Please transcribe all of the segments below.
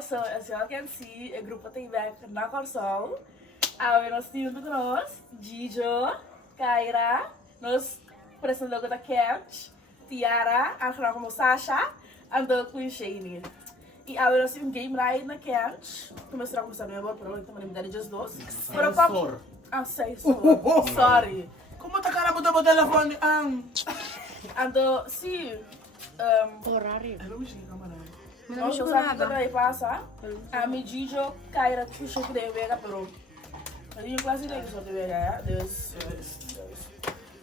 so as y'all can see, o grupo tem back na Corsol. Nós temos nós, Gijo, Kaira, nós apresentamos da Couch, Tiara, a como Sasha, ando com Shane. E agora nós temos um game night na Couch. Começamos a começar no meu programa, também me deram just dois. Sensor. Sei, sorry. Como tá cara botar o telefone? Ando, sim. Horário. Não sei nada. Vai passar. A mi Gijo, Kaira, puxa que deve ver, pero. Mas eu quase nem só deve ver, Deus.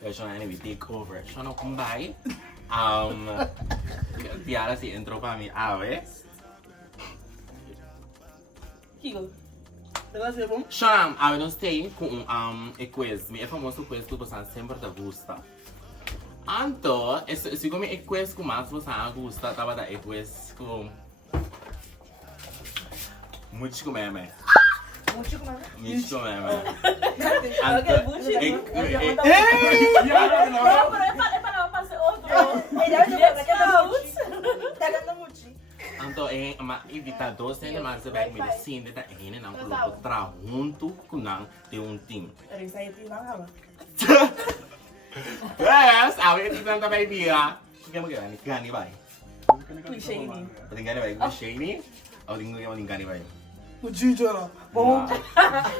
Eu já não take over. Já não combine. Tiara se entrou para mim. Kigo. Graças a Deus. Já não sei com quiz. É famoso quiz que você sempre gosta. Então, se como quiz que mais você gosta, tava da quiz com muito comeme. Muito comeme. Muito comeme. Ok, bullshit. É para outro. Então, uma evitador sem mais se vai medicina da gente não colocar junto com não de time. Era isso aí, não rala. Yes, awet kita também vira. Kita mau gani vai. Clichê ini. Tinggal vai com Shane. Ou tinggal vai. O Gijo lá. Bom.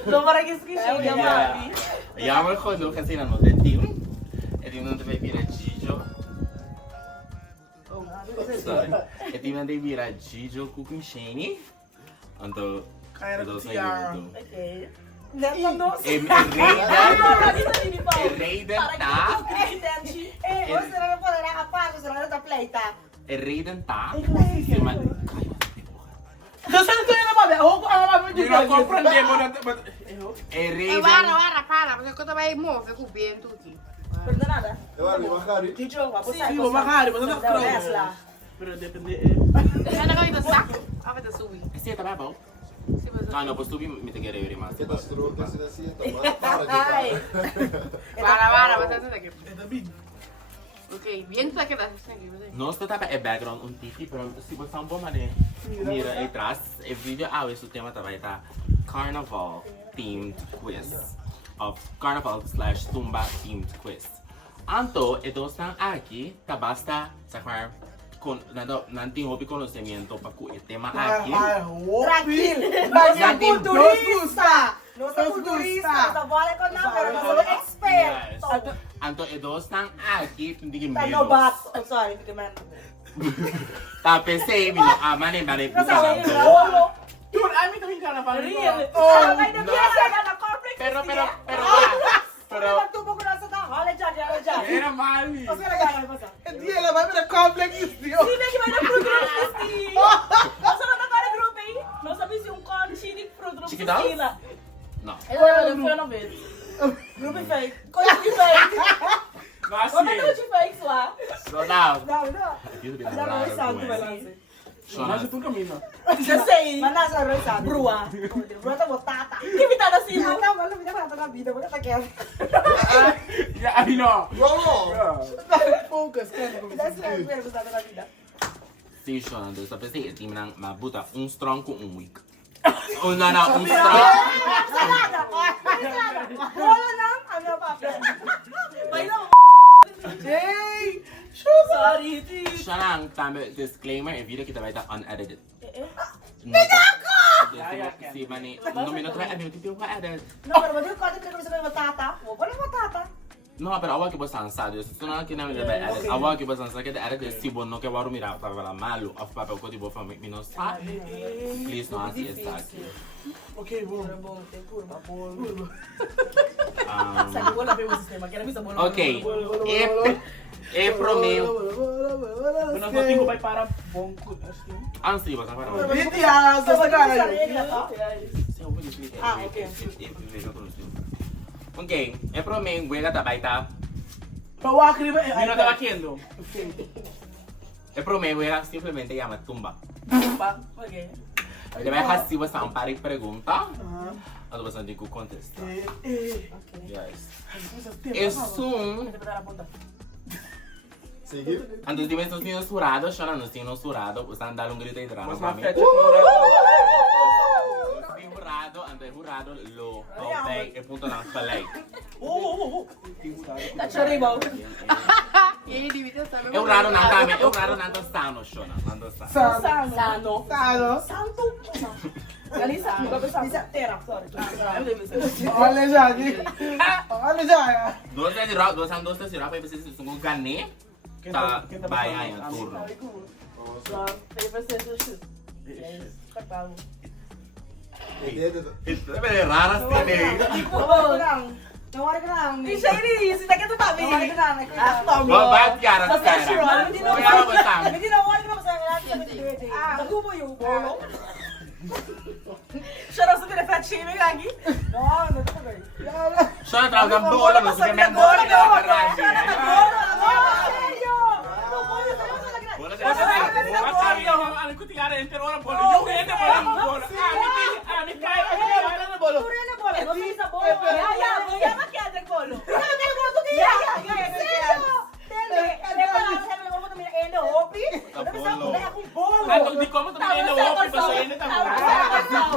Não para que clichê dia mami. Ya me quando kasi na no de team. E team não vai virar Gijo. Sorry. E team não vai virar Gijo com Shane. Então, Kaira eu sei Tiara. muito. Ok. Raiden tá. Você não vai poder rapaz, você não vai dar play, tá? Raiden tá. Você não tem nada a ver. Não compreendemos. Raiden. Para, você conta vai mover com o bem tudo. Perdão nada. Eu acho que Gijo, vamos Sim, vou marcar, mas não sair. dá. Pero depende. Você não vai dar saco? Ah, vai dar subir. Sì, tá bom. Ah, no, posso subir, mi tengo que ir más. você está estruendo assim da ciência, mas para de Ai. Para, você está aqui. É da Big. Ok, bien tú quedas aqui, No sta tapa e background un tipi, però si può fare un po' male. Mira, e tras, e video questo tema tava da carnival themed quiz. Of carnival / tumba themed quiz. Anto, e dos están aquí, ta basta sacar con não tem hobby conhecimento para o tema aqui. Tranquilo. Mas Já tem Turista. Não sou turista. Não vale com nada, pero não sou expert. Anto, e dos están aqui, tu diga Tá menos. no bat. I'm sorry, porque man. Ta pensei, mino, mane, Dude, a mim também cara para Really? Vai no. depois na corporate. Pero, Tu pouco nessa da rola já. era mali. Você vai ganhar, vai passar. ela vai para complex isso. Sim, que vai dar pro grupo, sim. Nós não agora grupo, hein? Nós sabemos se com chile pro grupo. Chiquitão? No. Foi uma vez. Grupo fake. Coisa de fake. Nossa, Vamos ter de fake lá. so now. Não. Não, não sabe, vai. Mas tu caminha. Já sei. Mas nasa rin sabi. Brua. Brua tá botata. Que me tá assim? Não, não, não, não, não, na vida, vou estar quieto. Yeah, I know. Focus, cara. Dá certo, mesmo, sabe, na vida. Sì, sono sto pensando che mi ma butta un strong con un weak. Oh, no, un strong. Wala lang, ano pa, Vai não. Hey! Sorry, T. Sono tame disclaimer e video che vai da unedited. Sì, ma non mi noto abbiamo tutti qua edit. No, pero mo ko din ko sa batata. Mo wala batata. No, però awak ibo sansadio, se sono anche nave da edit. Awak ibo sansadio che edit si buono che waru mira pa la malo of papa ko tipo fa mi non sa. Please no asi esaki. Ok, bom. Bom, tem curva. Um, Sabe bola pelo sistema, quero ver essa bola. ok. E pro me. Nós não temos vai para bom. Anzi, cosa farò? Vedi a sta cara. Ah, ok. Ok, e pro me guega da baita. Para o acre vai. Mi non stava chiedendo. E pro me guega simplesmente chiama tumba. Ok. Ele vai fazer você um par de perguntas. Aí você tem que contestar. Yes. E sum. Seguir? Antes de ver se não surado, chora não se não surado, você anda um grito aí atrás. Mas uma festa. rado, lo, bij, e punto lang gelijk. Dat je ribo. Eu rado nang kami, eu rado nang sano siya na, nando sano. Sano. Sano. Santo. Galisa, não vai pensar. Bisa tera, sorry. Olha já, aqui. Olha já. Dois ang dois sira, pa precisa sungguh gane, ta bayan yung turno. Ele vai ser sushi. Catalo. Ito na pala raras din eh. Nawari ka lang. Di siya ini, si Taki Tabi. Nawari ka lang. Bakit kara Mas kara? natural. Kaya ba sam? Hindi nawari ka sa natin. Nagubo yung bolo. Siya na sabi na fat shaming lagi. No, no to ba? Siya na tawag ang bolo, no? Sige, may bolo na karasi. Siya na bolo. Seryo. No bolo sa iyo sa Bola lagran. sa Ano ko tingara pero wala bola. Yung hindi bola. Ami kaya na bola. Turo na bolo. No sa bolo. Ya maquiadra bolo. Ikaw na bolo to diya. Seryo. Tele. Eka lang sa mga mo mira endo hopi. Ano sa ako na akong bolo. Ano di ko mo tumingin na wala pa sa inyo tamo.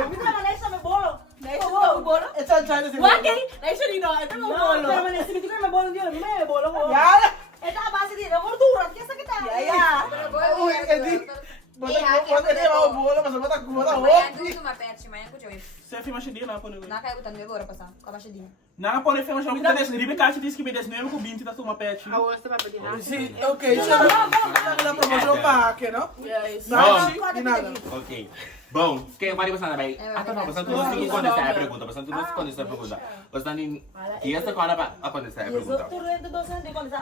Hindi naman na sa bolo. Naisip mo bolo? Ito ang China si Wagi! Naisip nino, ito mo bolo. Pero man simiti ko may bolo diyo. May bolo ko. Yala. Ito ka base dito. Mordurat kesa kita. Ya. Uy, edi. Basta edi ako bola mas mata ko mata. Selfie machine na po no. Na po ne film show kita des ribe kachi dis que me des mesmo com 20 tá uma pet. Sì, ok, c'è la promozione pacche, no? Yes. Dai, di nada. Ok. Bom, que mari basta na bay. Ato no, basta tudo assim quando sai a pergunta, basta tudo quando sai a pergunta. Basta ni que essa quando quando sai a pergunta. Turo ito doon di ko sa.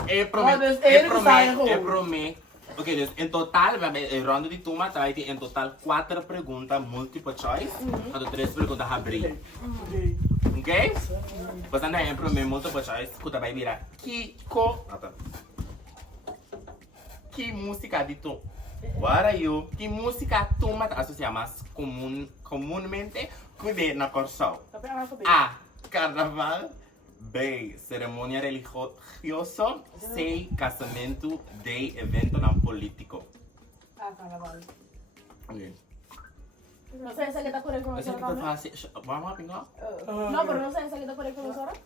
Promet. Ok, dus in total, we hebben een ronde die Tuma tijd in total 4 preguntas multiple choice. En 3 preguntas abrir. Ok? Basta na em promet multiple choice, kuta vai virar. Que música de tu? What are you? Que música Tuma associa mais comumente cuide na Corsol? A. Carnaval. B. Cerimônia religiosa. C. Casamento. D. Evento não político. Ah, carnaval. Ok. No sé esa que está correcto con Esse aqui nosotros. tá fácil. Vamos a pingar? No, pero no sé esa que está correcto con nosotros.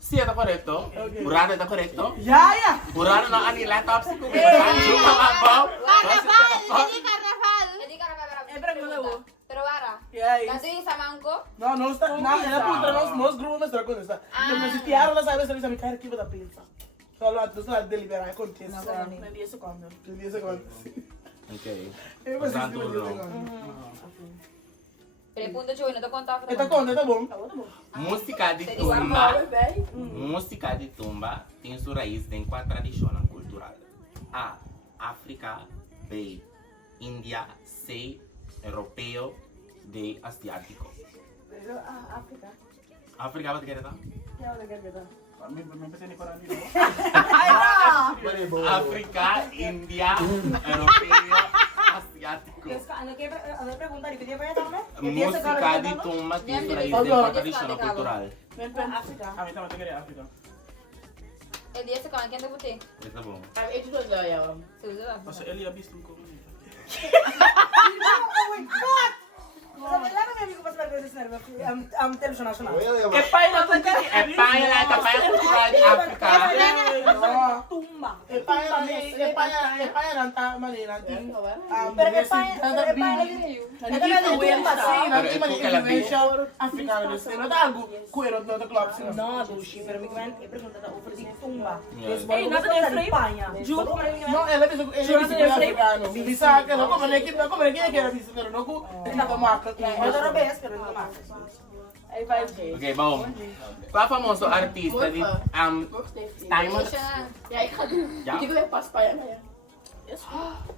Sí, está correcto. Jurado está correcto. Ya, ya. Jurado no ani laptop se cubre. Pero Bara, Ya, kasi yung sa mangko, no, no está, nada, nós grupos mas troca está. Mas se tiara lá sabe, sabe cara que vai dar pinça. Só lá, tu sabe deliberar acontece. Me 10 segundos. Tu diz agora. Ok. Eu vou Basta dizer turno. pinipunta siya, ito konta ako. Eta conta, tá bom. Música de tumba. Música de tumba tem sua raiz em 4 tradições culturais. A. África. B. Índia. C. Europeu. D. Asiático. África. África, what quer dar? Ya udah gitu. Me pensei ni para ni. África, Índia, Europeu, Asiático. Ano kaya pregunta di pa yata kami? Música de tumba tem sua raiz em 4 tradições culturais. Ven, ven, África. A mí también te quería África. Eh, di sa kawan, kaya nabuti. Está bom. I've age to the ya. Suzo. Kasi Eli abis ko. Oh my God! Sabi lang kami ko pas berbesis na am television national. É pai na cultural de África. Tumba. Epaya nanta manera ting. Pero epaya tumba Sim, Pero nanti é mani porque ela influência africana desse. Não tá algo cuero no club sim. No, Dushi, pero mi kman pregunta ta offer di tumba. Yes. Hey, nada de frame. España. No, ela diz ele é africano. Bisa que não como ele que era bisa, pero no ku na marca. Mas era bes, pero no más. Aí vai, gente. Ok, bom. Qual famoso artista de Diamond? Siya na. Ja, ik ga doen. Ja? Ik wil pas bij je. Yes.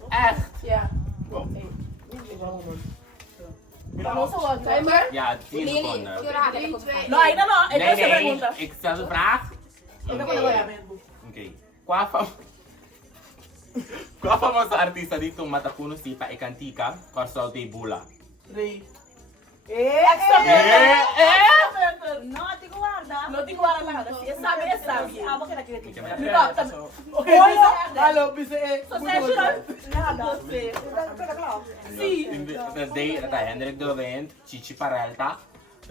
Echt? Ja. Bom. Famoso wat? Timer? Ja, 10 Lili, seconden. siguro hakin ako. No, ainda não. Nee, Essa é a nee, pergunta. ik stel de vraag. Ok. Qual famoso artista dito matapuno si pa ikantika Corsol de Bula? Rei. No, ti guarda. Não te guarda nada. Você sabe, é sabe. Amo que nakikita. Me bota. Okay, bisa. Halo, bisa Você jurou? Nada. Você. Pero claro. Sim. De Hendrik de Vent, Chichi Parelta,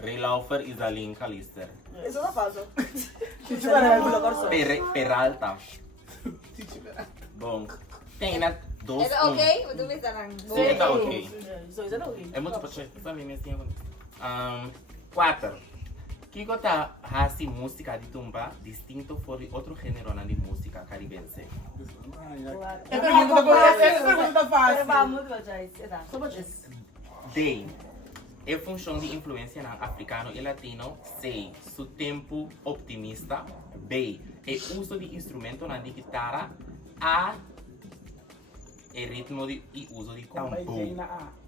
Ray Laufer, Isaline Calister. Eso no pasa. Chichi para Peralta. Bom. Tem na dos. Is it okay? Wat doen we dan? Sim, tá ok. So, is that okay? É muito para também nesse tempo. 4. Kiko tá hasi música de tumba distinto por outro gênero na de música caribense. Essa pergunta tá Pero fácil. vamos, Joyce. Exato. So much is. D. É função de influência na africano e latino. C. Su tempo optimista. B. É uso de instrumento na de guitarra. A. É ritmo de, e uso de tambor.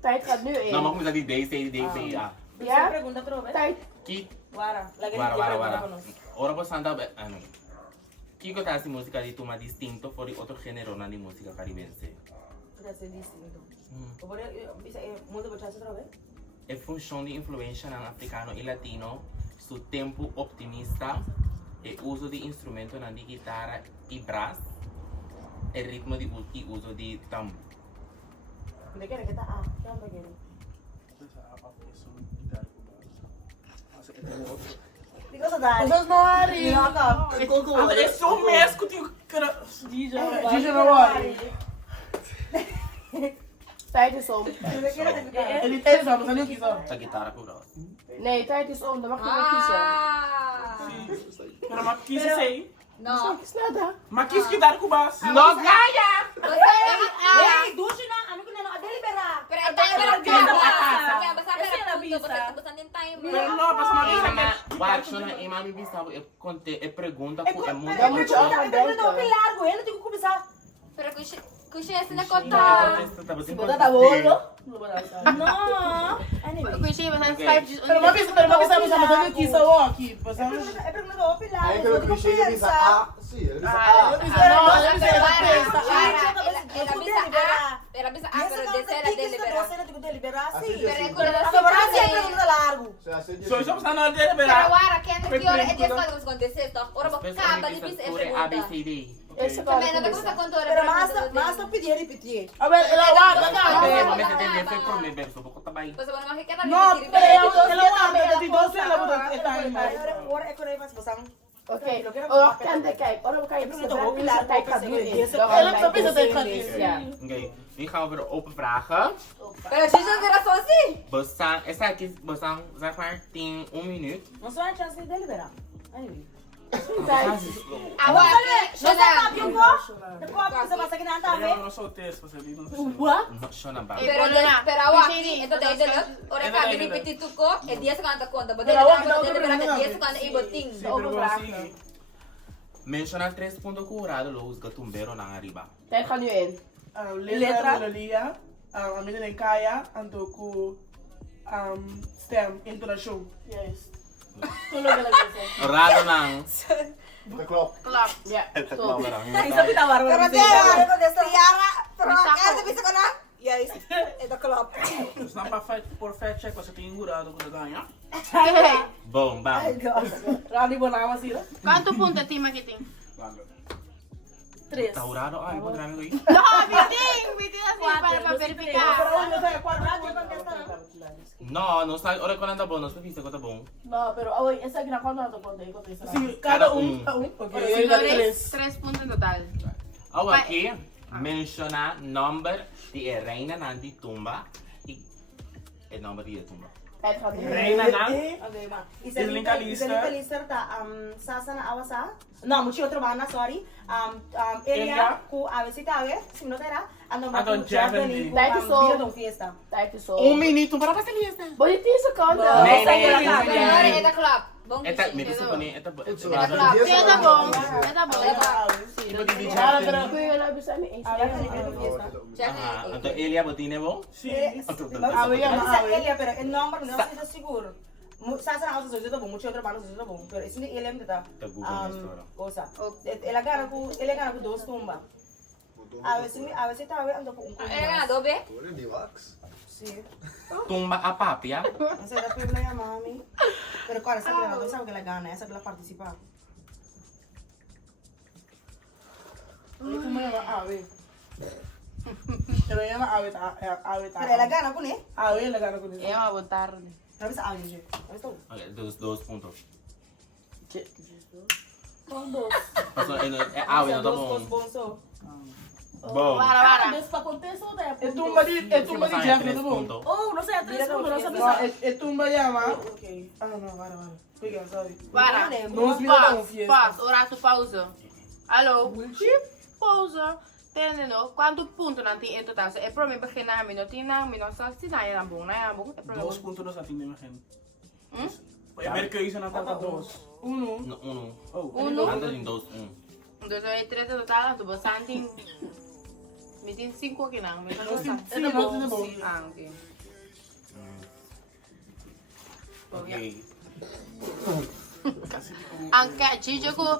Tijd gaat nu in. Não, vamos começar de D, C, D, B, A. Ya pregunta otra vez. Tijd. Que Wara. La que Wara. Ora você anda ano. Kiko tá assim música de tumba distinto por outro gênero na de música caribense. Mundo por otra vez. É função de influência na africano e latino. Su tempo optimista. É uso de instrumento na de guitarra e brass. É ritmo de e uso de tambor. ¿De qué? ¿Qué está? Ah, ¿qué onda quiere? Digo eso, dale. Vocês não ari. No, acá. É só o mês que eu tenho que... Chichi não ari. Tijd is om. ¿De qué era de qué? Ele tem só, você não quis só. A guitarra com brass. Nee, tijd is om. Dan mag je niet kiezen. Ah! Pero mas quis sei. No. Kies nada. Mas quis que dar com o baixo. Não ganha! Hey, Dushi na, ano ko na, a deliberate. Pero ito yung pinagkakasa. Kaya basta Kasi pera nabisa. punto, basta din time. Pero não, mas mas O action é mami bisabo é conte é pergunta com é muito Pero mucho otra, pero no me largo, él no tengo que comenzar. Pero kusya sila kota. Si botar a bolo. No botar a No. Anyway. Kusya basta Okay. Pero mami sabe se você não quis só aqui, você não. É pergunta do open largo. Aí que eu puxei ele disse A. Sim, ele disse A. Pero bisa pero desera deliberate. Você deliberar, Assim sim. de Pero assim. kung nasa Agora sim é sobrang pergunta largo. Você acende só assim. está na Pero deliberate. wara, kaya nag-fiore, e diya sa konteses to. Ora ba, kaba di bisa e A B pergunta. C D. Esse Também, cara não começa. sa kontora. Pero basta pedir e repetir. A ver, ela guarda. Mas entender foi problema, verso pouco também. Basta mo na makikita. Não, ela guarda de 12 ela botar tá aí mais. Agora é quando ele faz você. Oké, oh, kan de kijk. Oh, dan kan je Ik precies moet toch ook de laten tijd gaat kijken. nu in. Deze Dan Ela gaan só wij pensa dus dat in. kan Ja. Ok, nu gaan we weer open vragen. Pero siya sa rason si. Basta, essa aqui, basta, Zafar tem 1 minuto. Não só a chance de deliberar. Anyway. Awa, Não siya sei na. papo, eu vou. Depois você vai seguir na Eu tave. não sou texto, você viu? What? Siya na ba? Pero awa, ito dahil dalot. Ora ka, binipiti ko. E diya sa kanta konta. But dahil Pero ka, wag deliberate, na- diya sa kanta iboting. Sim, pero assim. Mencionar 3 pontos curado, los gatumbero na arriba. Tijd gaat nu in. Letra, melodia, a menina em Kaya, ando com stem, intonação. Juist. Tulog lang kasi. Rado ng... Dat klopt. Klap. Ja, Ito top. lang. Isso é pinawar. Pero dia, ano dessa Yara, pero kaya bisa ko na. Yes. Ito club. Se não para por fé check, você tem engurado quando ganha. Bom, Ay, vamos. God. Rani Bonama sila. Quanto punto, Tima Kiting? Tres. Taurado, ay, pag rami ko yun. No, Biting! Biting assim para verificar. Pero ano tayo, Radio contesta. No, no sa ora ko lang tabon, no sa pisa ko tabon. No, pero oh, esa ginagawa na ito po. Ito po isa. Sim, cada Cada um. um. Ok, eu dá três. 3 puntos en total. Aw, aqui, menciona number de reina nandi tumba e number de tumba. Tijd gaat nu in. Reina na. Okay, ma. Isling Kalista. Kalista ta sasa na awasa. No, mucho otro banda, sorry. Ella ku avesita ave, simnotera. Ando Ando Javelin. Tijd is om. Vida de fiesta. Tijd is om. minuto para pasar lista. Bonitinho essa conta. Nee, nee, Pero nee. ora, ito club. Bong Eta, kusi. me gusto ko ni, eta, Queda bom. Queda bom. Iba di Ja, pero Javelin. kuya lang bisa mi is. Ave de fiesta. Aha, anto Elia botine bo? Ella, pero el nombre no estoy seguro. Sasa na awasa sujeto bom, mucho otro banda sujeto bom, pero esse ele me tá. Cosa. Ela gana ku dos tumba. A veces tá ando com Era ka na, dobe? Hoor je die wax? Sí. Tumba a papia. Esa es la primera mami. Pero claro, esa que no sabe que la gana, esa que la participa. Como llama ave? Pero llama ave, ave, Pero ela gana con él. ave, ela gana com isso. Eu vou botar. Sabi sa akin, Jay. Sabi sa Okay, dos puntos. São dois. Paso, awe na Dos tamo. bonso. Bom. Para. Desse pra acontecer ou é? Tumba di Jeff, Tres no bom. puntos. Oh, não sei, é 3 pontos, não sabe No, só. tumba llama. Okay. Ah, no, para. Oiga, sorry. Para. Nos miramos fiesta. Pause. Ora tu pausa. Alô? Pausa. Entendendo? Quanto ponto natin em total? É para mim porque namin no tinang minosa sinaya na bong. É para Dos mim. puntos na sa ating imagen. Hmm? Amerika isa na tata dos. Uno. No, uno. Oh. Uno. Ando din dos, Dos ay tres en total. Tu basanting. Mitin 5 kinang. Mitin Sim, no bom. Ah, okay. Okay. Ang Chijo ko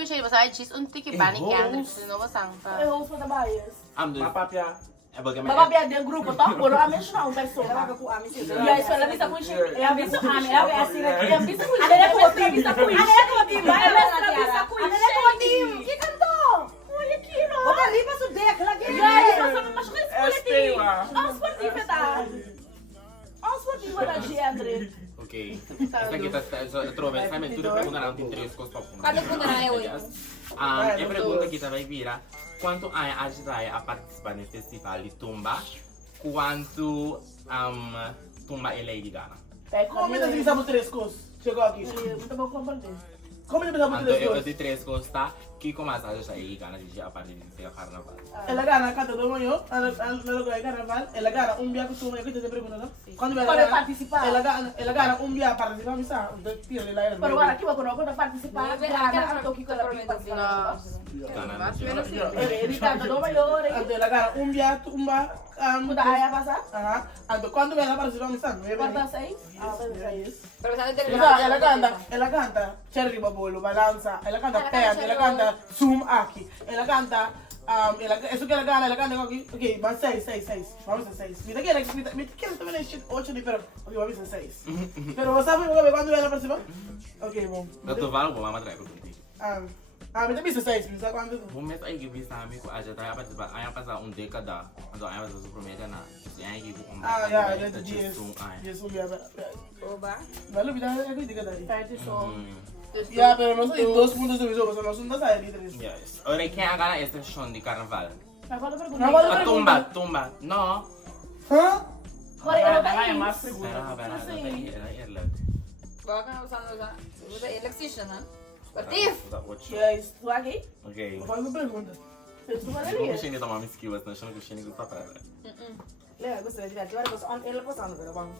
siya basa cheese unti ki bani kaya no basang pa. Eu ouço da Bahia. Am din. Mapapya. Bagay Baka biya din grupo, tá? Wala kami siya na Kailangan pessoa. ko amin siya. E aí, só ela visa com isso. É a visa com isso. É a visa com isso. É a visa com isso. Ano na ko team? Visa com isso. Ano na ko team? Vai, ela visa com Ano isso. na ko team? Que cantou? Olha aqui, não. Baka riba sa deck lagi. Guys, nós somos mais ST, wa. Vamos sportiva, tá? Vamos sportiva da Gendry. Okay. Esta kita trove exatamente tudo pergunta não tem três coisas para Quanto punto na é hoje? A pergunta que vai virar, quanto a ajudar a participar no festival de Tumba? Quanto Tumba é Lady Gana? Como é que sabe três coisas? Chegou aqui. Muito bom compreender. Como é que sabe Então três eu coisas? de três coisas, tá? Que começa a ajudar a Gana de a partir do carnaval. Ela gana cada do manhã, ela gana carnaval, ela gana dia que tu me que te pergunta, quando Para participar. ela gana dia para participar, misa, tira lá ela. Pero agora aqui, quando participar, gana, tô aqui com ela para participar. Gana. Ele canta do maior. Ela gana dia tumba, Muda a área passar. ando quando ela participar, misa, Quarta 6. Ah, isso. Pero sabe de ela canta Cherry Babolo, Balanza, ela canta Pen, ela canta Zoom aqui, ela canta eso que ela canta aqui, ok, vai 6, vamos a 6. Mira que ela também é 8, pero ok, vamos a 6. Pero você sabe quando ela participa? Ok, bom. Eu tô falando com a mamãe contigo. Me também 6, me sabe quando? O mês aí que vista amigo a gente vai participar, aí passar década, então aí vai se prometer na, aí que com Jesus, Oba. vale, vida é que diga daí. Perde só. Pero não sei, 2 pontos do jogo, nós não saímos de 3. Yes. Ora quem a gana esta show de carnaval? Agora pergunta. Não, A tumba, no. Hã? Agora eu Vai, não mais sei. seguro. Era Baka na usa election ha. Partif. Yes, tu aqui? Okay. Vou fazer uma pergunta. Eu tô Não falando coxinha de tomar esquivas, não achando que coxinha de papel. Lea, gusto na dito. Agora gusto on ela pasando pero bang.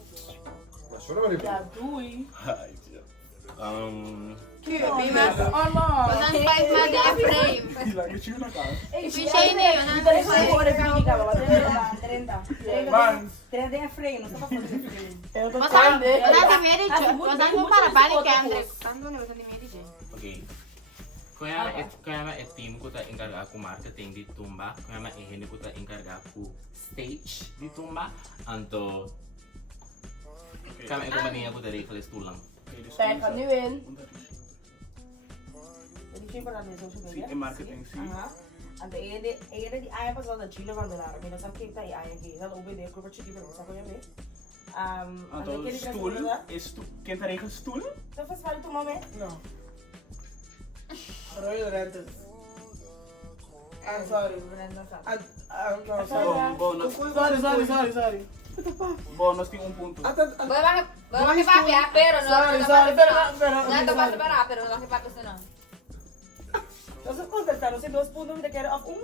Ma sono vari Já dui. Ai, tia. Bimas. Oh, não. Basang fight ma de frame. Lagi siya na ka. Pishay na yun. Então, isso aí, agora eu vim cá, vamos ver. 30 tem a freio, não está fazendo freio. Eu tô Basang falando. sa marriage. Basang mo para balik kay Andre. Tanto ni basang ni marriage. Okay. Kaya é team ko ta encargar com marketing de Tumba, kaya é hindi ko ta encargar com stage de Tumba, anto kaya é companhia ko ta reflex tulang. Teka, niwin. Jadi siya para nito siya Sí, en marketing, sí. Ante ede di aya pasal da Chile van de la mina sa kita i aya ki sa ube de ko pa chiki pero sa ko yabe. Anto stoel, kent er eigen stoel? Sa festival tu mame? No. Royal Rentals. Sorry. Brenda sa. No, Bonus. sorry. Bonus tem punto. Bawa que papia, pero no. Sorry, pero. Nada para separar, pero no que papia não. Nós contestaram se 2 pontos de quero of Um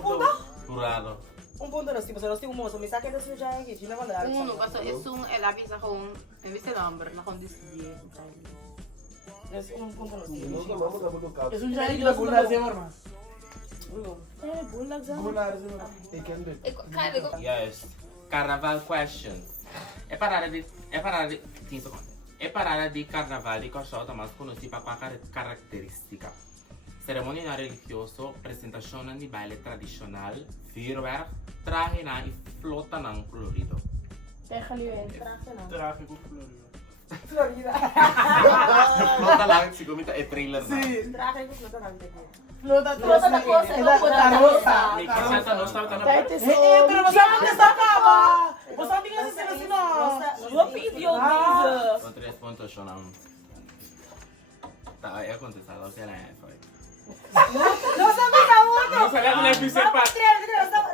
punto? Durado. Punto nós tipo nós temos um mensaje da sua já aqui, Chile van de la. Uno, basta isung elabis akong imbis na number na kung display. Es punto nós Nunca temos. vamos a botar o Es un jail de Gunnar Zimmerman. Gunnar Gunnar Zimmerman. E quem deu? Cara, Yes. Carnaval questions. É parada de 15 segundos. É parada de carnaval de Coxota, mas conhecida para qual característica. Cerimônia religiosa, apresentação de baile tradicional, vuurwerk, traje na e flota ng colorido. Teka, niwin. Tráfico Florida. Florida. Flota lang, siguro ito é trailer na. Sí. Traje ko flota lang de ko. Flota da cosa, La rosa. May kasata no start na. Perde Pero você não está acaba. Você não tem que ser assim, não. Sua pizza. Yo, Jesus. Con 3 puntos, Shona. Tá, é contestar, não sei lá, foi. Não sabia da outra. Não sabia como é que você faz.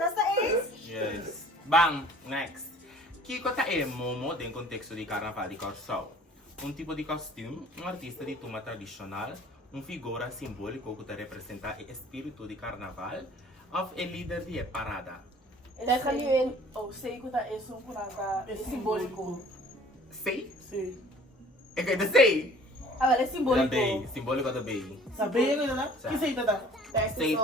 Nós ex. Yes. Bang, next. Kiko tá é momo em contexto de carnaval de Corsol. Tipo de costume, artista de tumba tradicional, figura simbólico que representa o espírito de carnaval, ou líder de parada. Sei que tá isso é simbólico. Sei? Sim. É que sei? Ah, é Da simbólico. Bay, simbólico da Bay. Sabe que tá? Que sei tá? Sei.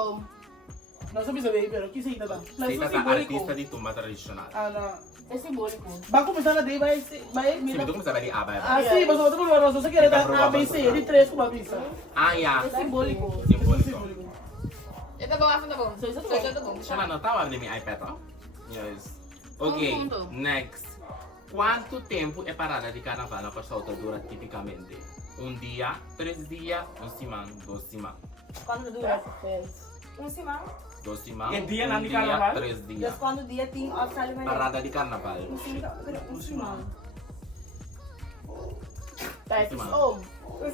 Não sabia saber, pero que sei tá? Sei que tá artista de tumba tradicional. Ah, não. É simbólico. Vai começar a day, vai. Se me tu começar a ver, Ah, sim, mas outro problema, você quer dar A, B, C, de 3 com a pizza. Ah, yeah. É simbólico. Simbólico. Ito ba? Ito ba? Soy ito ba? Shona, não tá abrindo meu iPad, ó? Yes. Ok, punto. next. Quanto tempo é parada de carnaval na Costa Alta dura tipicamente? Dia, 3 dias, 1 semana, 2 semanas. Quando dura? Semana. 2 semanas, É dia na de carnaval? 3 dias. Depois quando o dia tem off sale mais. Parada de carnaval. Semana. Tá, é Semana.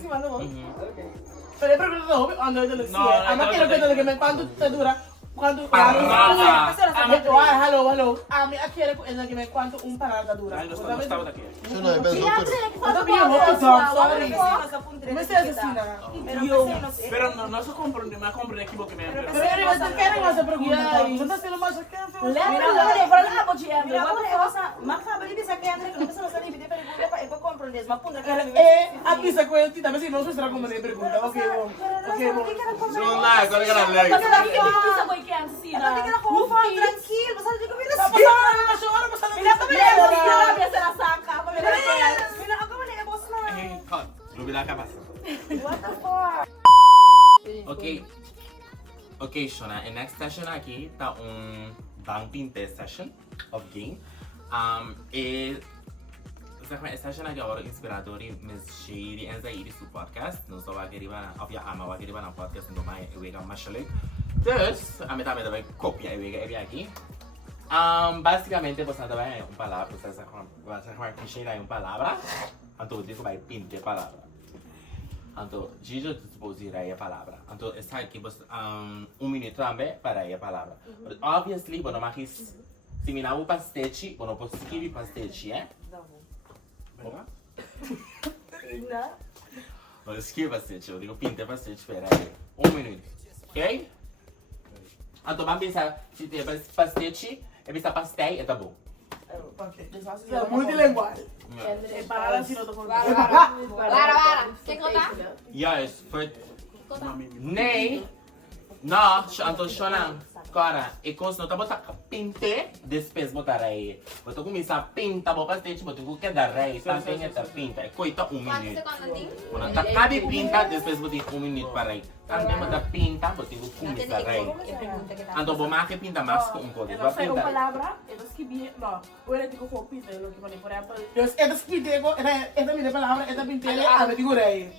Semana, não? Uhum. Pero pregunta no, ano de la No, Ama quiero que te diga cuánto te dura. Cuánto hello. Ami quiere que me cuánto parada dura. Ai, não estava daqui. Isso não é bem doutor. Sorry. Me Me sei asesina. Pero no se comprende, me comprende equivocamente. Pero você quer mais a pergunta? Você está sendo mais aqui? Mira, para lá, pode ir. Mira, como é cosa, mas fala de bisa que André, que não precisa saber de pergunta para eu compreender, mas punda que A pizza com ele, também se não será como ele pergunta. Ok, bom. Ok, bom. Não lá, agora que era Mas legal. ela fica difícil boy que antes Eu não tenho como falar tranquilo, você tem que vir Tá assim. passando na chora, passando Mira, como é Ela pensa na saca. Mira, como é boss na. Cut. Não me dá a cabeça. What the fuck? Ok, Shona, a next session aqui tá Bang Pinte session of game. A session aqui agora inspirador e mexer em sair do podcast. Não só vai querer vai querer na podcast no mais eu vou mais chale. Dus, a metade vai copiar eu aqui. Basicamente você vai palavra, você vai mexer em palavra. Então você vai pintar palavra. Então, Gigi disposirá a palavra. Então, está aqui minuto também para a palavra. But obviously, você não vai se me dá pastete, você não pode escrever pastete, é? Não. Não escreva pastete, eu digo pinta pastete, espera aí. Minuto. Ok? Então, vamos pensar, se tem pastete, é pensar pastel, tá bom. Ok. Multilingual. Para assim, eu tô falando. Para. Quer contar? Yes, for nee. No, então Shona, cara, e cons não tá bota pinte, depois botar aí. Botar começar a pintar, botar pastete, botar o que dá rei, tá bem essa pinta. Coita Quanto minuto. segundo din? Quando tá cabe pinta, depois botar minuto para aí. Também botar pinta, botar o começar rei. Então vou marcar pinta mais com código. Eu não sei uma palavra, eu não escrevi, não. Eu não digo com pinta, eu não digo por exemplo. Esta spidego, esta minha palavra, esta pintele, a me digo rei.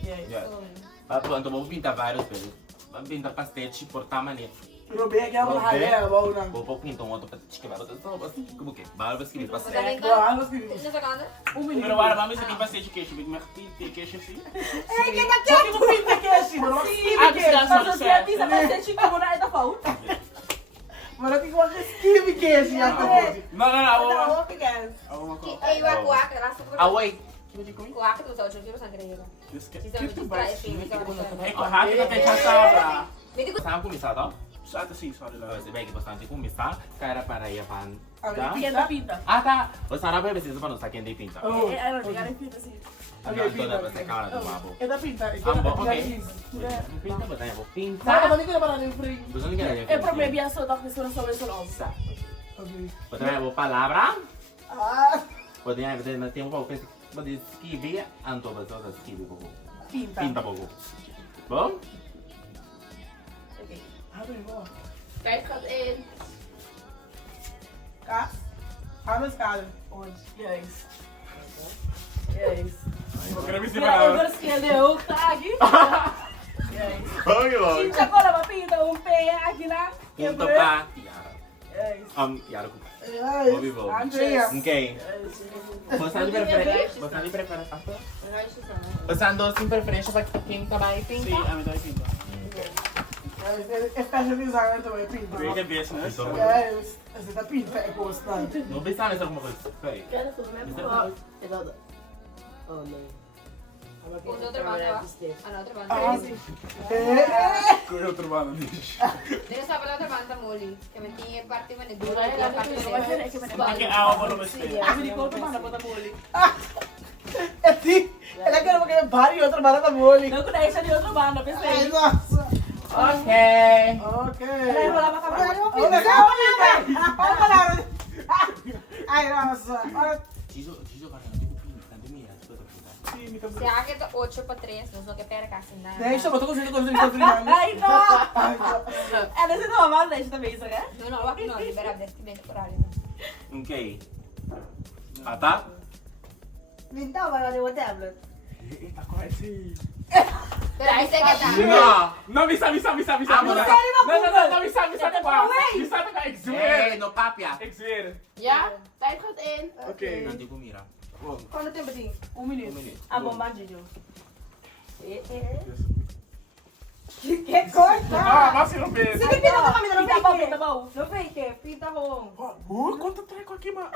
Então vou pintar vários vezes. Vamos pintar pastete por tamanho. Pero bem que a halera, bom não. Vou pintar outro pastete que vai botar só como que? Vai escrever pastete. Magaling ka? Não, Isa segundo? Pero para vamos aqui para ser de queijo, big martite, queijo assim. Só que não pinta que é assim, bro. Ah, descansa, Mas você avisa pra ser chico, não é da falta. Mas que você escreve que é assim, Não, Não, pequeno. Eh, iwa kuwak. Rasa ko. Away. Kuwak ito sa ocho. Saan kaya yun? Isa mo dito tayo. É correto, até já estava. Hindi ko. Saan começar, Sabe assim, sorry lá. Você vai que bastante começar, cara para aí a Pinta, pinta. Ah, tá. Você não vai precisar para não saber quem pinta. Oh. É, não, chegar em pinta, sim. Não, toda você cara do mabo. Esta pinta, Ambo, ok. Pinta, botar eu vou Sabe, pintar. mas ninguém para nem frio. Você não quer É problema, eu sou da pessoa sobre isso, não. Ok. Botar eu vou palavra. Ah, Poder aí você tem um pouco pode escrever, então você vai escrever pouco. pinta. Pinta pouco. Bom? Abre, boa. Kahit eh. Cá. Abre a escada. Onde? Yes. Yes. Eu quero me Eu separar. vou escrever o tag. Yes. Ok, Pinta agora, uma pinta, pé aqui na. Pinta pra Tiara. Yes. Tiara. Bobby Bob. Andrea. Ok. Você de preferência? Você de preferência? Você andou sem preferência para quem trabalha em pinta? Sí, a mí también pinta. Fashion designer também pinta. Great business. Yes. Essa da pinta é constante. Não pensava nessa alguma coisa. Foi. Quero tudo mesmo. Usa outra mão, ó. Ah, não, outra mão. Ah, Qual é outro mano nisso? Deve saber outra mão, tá mole. Que me tinha parte mais dura Dura, e a ela parte não mais vai ser que vai Porque agua por lo que Ah, me conta, mano, bota mole. É sim. Ela quer uma que pare e outra barata mole. Não conhece de outra banda, Ai, pensei. nossa. Ok. Ok. Ela enrolar pra acabar. Ai, nossa. Gijo, cara, não tem pinta, não tem mira. Se a águia 8 para 3, não sei o que pera cá assim, né? Deixa, botou com jeito de cozinhar. Ai, não! Ai, não. É desse não, mas deixa também isso, né? Não, aqui não, liberar desse bem por ali. Ok. Ah, tá? Me dá uma olhada no tablet. Eita, quase. Peraí, você quer dar? Não. Não, me sabe. Ah, Não, mas- me sabe qual. Me sabe qual. Ei, Exuer. no papia. Exuer. Ja, tijd gaat in. Ok. Não tem mira. Quanto tempo tem? 1 minuto. A bomba de Que coisa! Ah, mas se não vê. Sige, pinta mo kami na Pinta bom, pinta fake. bom. No fake, pinta mo. Quanto treco aqui, mano?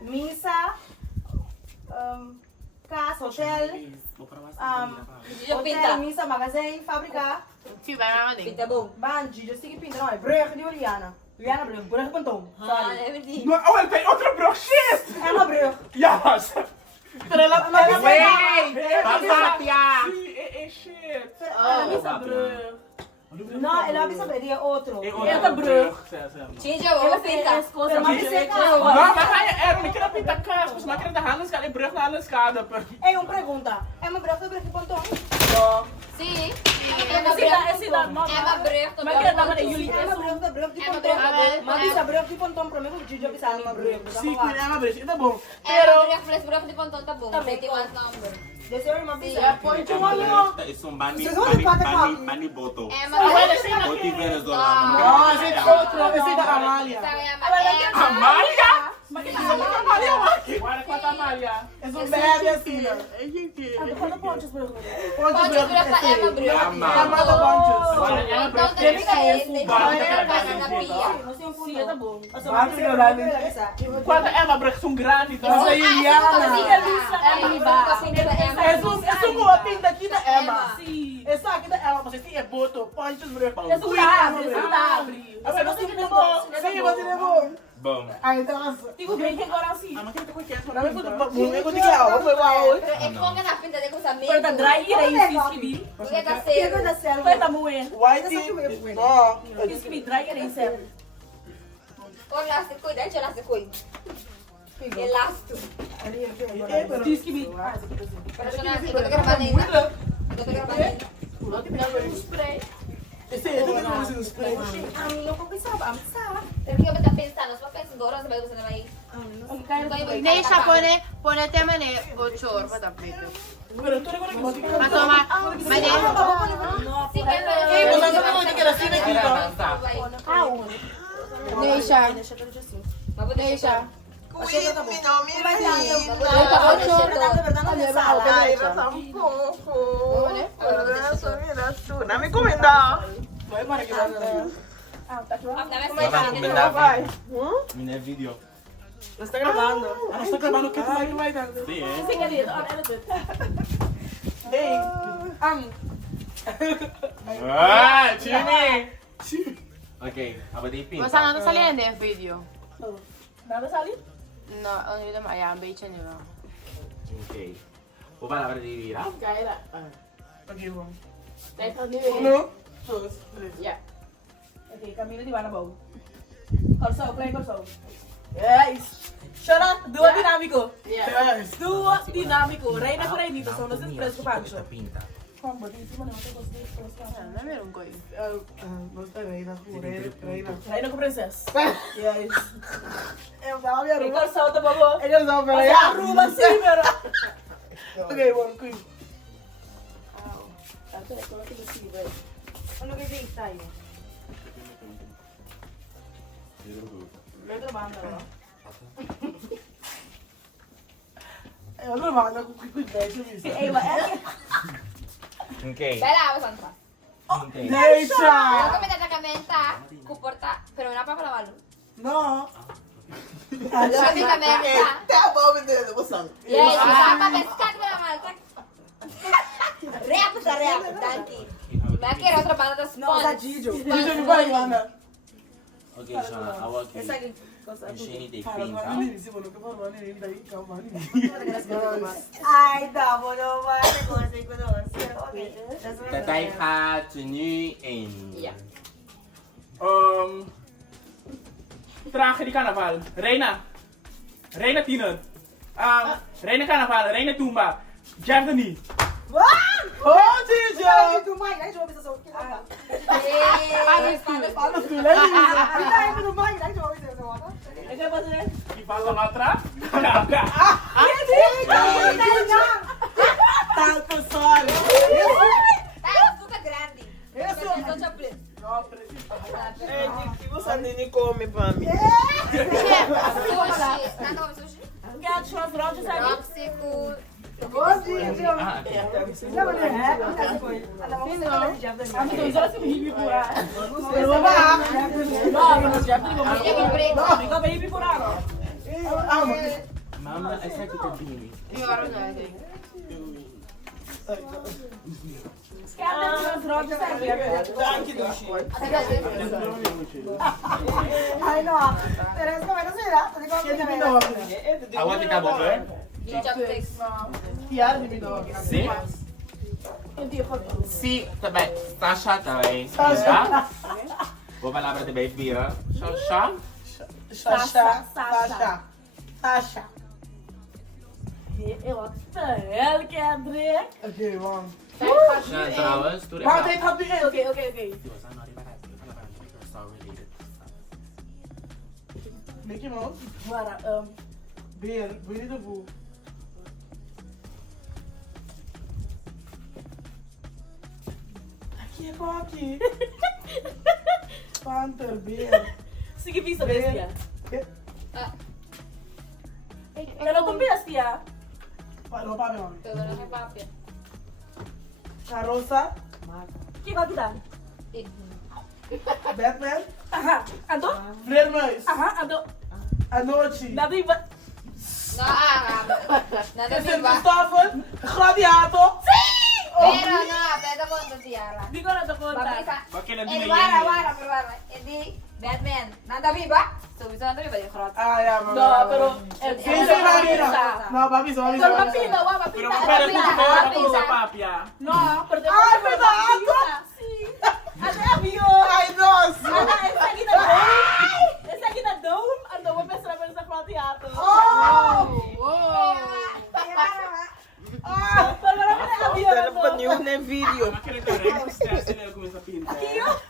Misa, casa, hotel, Vou pra você. Eu pinta. hotel, misa, magazine, fábrica. Zie bij mij maar ding. Pinta bom. Banji, dus sige, pinta não, brug de Juliana. Juliana brug, brug pantong. Ah, Sorry. é verdade. Não, olha, tem outro bro. Shit! É uma brug. Yes! Pero ela Papia. Sim, é shit. Ela me sabe. Não, ela vai saber, é outro. Ela brug. Tinha eu pinta. Esse coisa Pero mais mabisik Não, ka. mas aí era uma queira pintar casco, mas queira dar na escada e branco na escada. É uma pergunta. É uma brug, brug de pantong? Sim. Esse dá nova. É uma breve. Mas que dá para Yuli. É uma brug de É uma pantong. brug. Mas bisa brug de pantong, para mim, o Gigi bisa uma brug. Sim, é uma vez. Tá bom. É uma breve de pontão, tá bom. Também. 21 number. Desse é uma bisa. Isso é um bani boto. É uma Boti venezuelano. Nossa, esse é outro. Esse é da Amália. Amália? Mas que tá falando Amália aqui? Agora com a Amália. É um bebê assim, ó. Quando pontes, brug. Onde Pode o virar pra Emma Breu. Amada Pontes. Agora ela Então branca. tem que ir, casa na pia. Sim, tá bom. Vamos ignorar. Quando é uma branca, são grandes. Essa é Juliana. Essa é uma pinta aqui da Emma. Sim. Essa aqui da Emma, você tem boto, pontes, branco. Esse dá, abre. Você não tem que levar. Sim, você levou. Bom. Ai, então, Digo bem que agora sim. Ah, mas quem tá com quieto? não me conta, não me conta que foi mal. É ponga na pinta de coisa Foi da mesmo. dry e aí escrevi. Porque tá cedo. Foi da moe. White, não. Escrevi dry e aí serve. Olha lá, se cuida, deixa lá, se cuida. Elasto. Escrevi. Personagem, eu tô gravando ainda. Eu tô gravando ainda. Spray. Esse é o que você nos prende. Ang ko bisa ba? Amsa. Pero que eu vou pensando, só pensando, agora você vai usar aí. Nee, sa pone tema ne 8 horas para tapete. Pero tú recuerdas que você tem Maar toma, maar nee. Sim, Ei, você não sabe que era assim aqui, Nee, sa. Nee, sa. Dame comida. Vai para que vai. Minha vídeo. Você está gravando. Ah, está gravando o que tu vai dar. Sim, é. Sim, querido. Olha, ela tudo. Ei, Ah, time! Ok, abadei pinta. We staan aan het alleen in video. Nada sali? Nou, nu dan maar ja, een beetje nu wel. Ok. Vou palavra de virar. Kaira. Ok, vamos. Tijd gaat nu weer. 1, 2, 3. Ja. Oké, Camila di mana bau? Corso, play corso. Yes. Chora, dua dinâmico. Yes. Dua dinâmico. Reina com Reinito, são nós presos com Pancho. Pinta. Como, botar em cima, não tem Ja, dan weer een goeie. Não está Reina, Reina. Reina com princesa. Yes. Eu tava me E arrumando. corso, tá bom? Ele não vai Você arruma assim, meu. Ok, vamos, Queen. Tá, peraí, coloca ele assim, velho. Ano kay Dave tayo? Outra banda, bro. Outra banda com beijo, isso. Okay. Bella, vamos a entrar. Okay. Yo Deixa! comí la camenta, comporta, pero una papa lavarlo. Não. Yo comí camenta. Tá bom, menino, você sabe. Y ahí, papa pescado con la malta. Reap, tanti. Me quiero otra banda de sponge. Dijo. Deixa eu vai, Ana. Okay, Shana, I want you. Essa aqui. Shani de Para, pinta. não é isso, mano. Que para, não é isso daí, calma. Ai, tá, bom, não vai. Gostei quando você. Ok. Tatay ka, tenue, and... Yeah. Traje de carnaval. Reina. Reina Tino. Reina Carnaval, Reina Tumba. Japanese. Ô, Dijo! Tu vai, né, João? Você só que lá. Fala, filha, é isso. Ai, tu vai, né, João? Você só volta. Eu quero fazer. E passa lá atrás. Caraca. Tanto sorry. Tá super grande. Isso. Eu tô chocolate. Não, precisa. E você nem come pra mim. Sushi. Não come sushi? Quero churros rojas ali. Tóxico. Ah, okay. Não, mas é. Não tá com ele. Ela vai fazer uma de Javan. Ah, mas eu assim, hippie curar. Eu vou lá. Não, mas já tem como. Ele me Não, fica bem hippie curar, ó. Mama, essa aqui tá bem. Eu oro não, gente. Quero churros rojas ali. Tanque do Chico. Ai, não. Teresa, como é que você irá? Você come Quem me também. dá I want to double burn. Chopsticks. Tiara de me dá Sim. Sim, também. Sasha também. Tá? Vou falar pra também, Vira. Sasha. Sasha. Eu hotel, Kendrick. Ok, vamos. Shan, trouwens, toen ik... Wacht, ik had begin. Ok. Mickey Mouse. Bora, Beer. Winnie the Pooh. Aqui é qual aqui? Panther, Beer. sige visa bestia. Eh, Eu não tô bestia. Não, papi, mami. Pero no es papi. Carosa. Que vai kita? Batman. Aha, ando? Vermelhos. Aha, ando. A noite. Nada iba. No, nada Esse é viva. Christopher. Gladiator. Pero no, pero con tu tiara. Di ko na to conta. Papisa. Bakit na El dinay wara. Hindi, Batman. Nada viva. So, bisa nada viva, yung krot. Ah, ya, mami. No, pero... Sim, sim, mami. Não, papi, só Pero mapila, wa, Pero mapila. para Papila, kung kaya papila. ako papya. No, pero... Ay, pedazo. Sim. Até avião. Ai, nossa. Essa aqui na dome. Essa aqui na dome. Andou uma pessoa para essa flor teatro. na video. Bakit ito, Rain to Style sila kumisa pinta.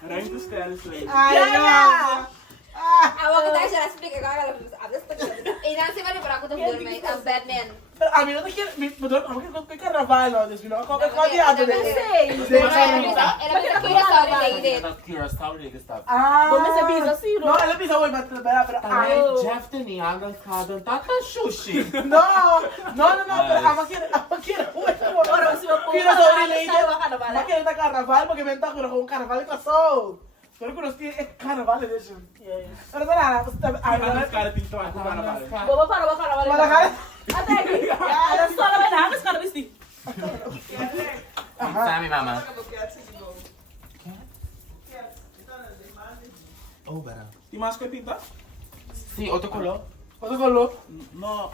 Rain to Style sila. Ai, não. Awak kita siya explica agora, abis pa. Ina si Mari para ako tong dorme, ang Batman. A mim não tem que... Betul, a mim não tem carnaval, não. Deixa eu ver. Qual é o gladiator, né? Era bisa kira sa related. Curaçao related stuff. Ah. Como esse piso assim, Não, ela pisa hoje, mas pero... Ay, Jeff Deniaga ka doon. Tata sushi. No, pero makikita Ora, se eu pôr... Kira sa related. carnaval. Makikita carnaval, magbenta ko na kung carnaval ka so. Pero kung nasti carnaval edition. Pero tara, Anas karating to ako para pala. Bobo para ba carnaval. Malakal. Ate, alam só na vai na carnaval sti. Sami, mama. Oh, bara. Di mascot tinta? Si, otro color. Quanto colou? No,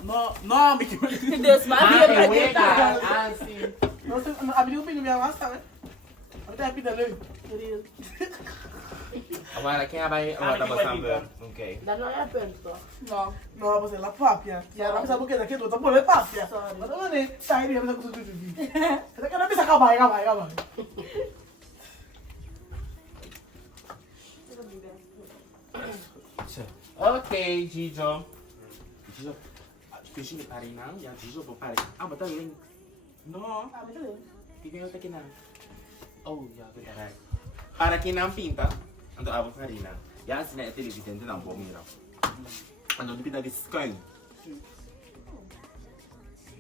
Mickey Mouse. Deus, mas Ah, wait. Ah, si. Nossa, abri o pingo minha massa, né? Até a pita ali. Agora, quem vai agora tá samba? Ok. Dá não é perto. No, pues es la papia. Y ahora pensamos que de aquí tú estás por el papia. No te van a ir, está ahí, empieza con su chuchuki. Es que no empieza a acabar. Ok, Gijo. Gijo, fishing pari na? Ya, Gijo po pari. Ah, bata rin. No. Tignan yung takinan. Oh, ya, kita rin. Para kinang pinta, ando abo farina. Ya, sina television din ang bumiro. Ano di pinag-scoin?